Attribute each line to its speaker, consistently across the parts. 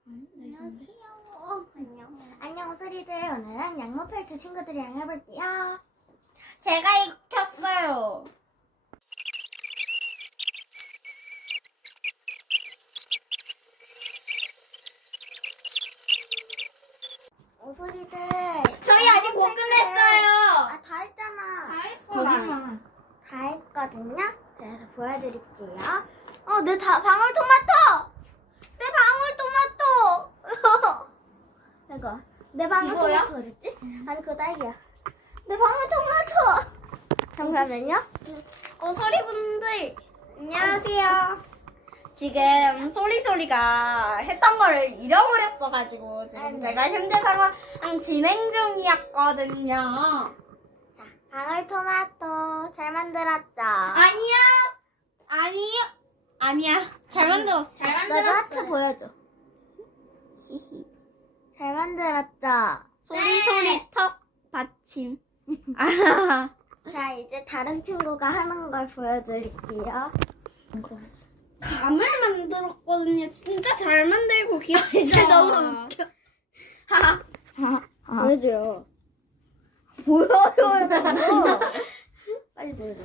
Speaker 1: 안녕하세요. 안녕 소리들. 오늘은 양모펠트 친구들이랑 해볼게요. 제가 익혔어요. 소리들.
Speaker 2: 저희 아직 못 끝냈어요.
Speaker 1: 아, 다 했잖아.
Speaker 2: 다 했어.
Speaker 3: 거짓말.
Speaker 1: 다 했거든요. 그래서 보여드릴게요. 내 방울토마토! 내 방울토마토! 이거. 내 방울토마토 어딨지? 아니, 그거 딸기야. 내 방울토마토! 잠깐만요. 소리분들, 안녕하세요.
Speaker 2: 지금 소리가 했던 거를 잃어버렸어가지고 지금
Speaker 1: 네.
Speaker 2: 제가 현재 상황 진행 중이었거든요.
Speaker 1: 자, 방울토마토 잘 만들었죠?
Speaker 2: 아니야. 잘 만들었어.
Speaker 1: 너도 하트 보여줘. 히히. 잘 만들었죠?
Speaker 2: 소리 턱 받침.
Speaker 1: 자, 이제 다른 친구가 하는 걸 보여드릴게요.
Speaker 2: 감을 만들었거든요. 진짜 잘 만들고 귀엽죠.
Speaker 3: 진짜 너무 웃겨.
Speaker 1: 보여줘요. 보여줘요. 빨리 보여줘.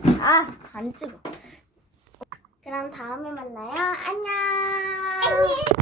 Speaker 1: 안 찍어. 그럼 다음에 만나요. 안녕.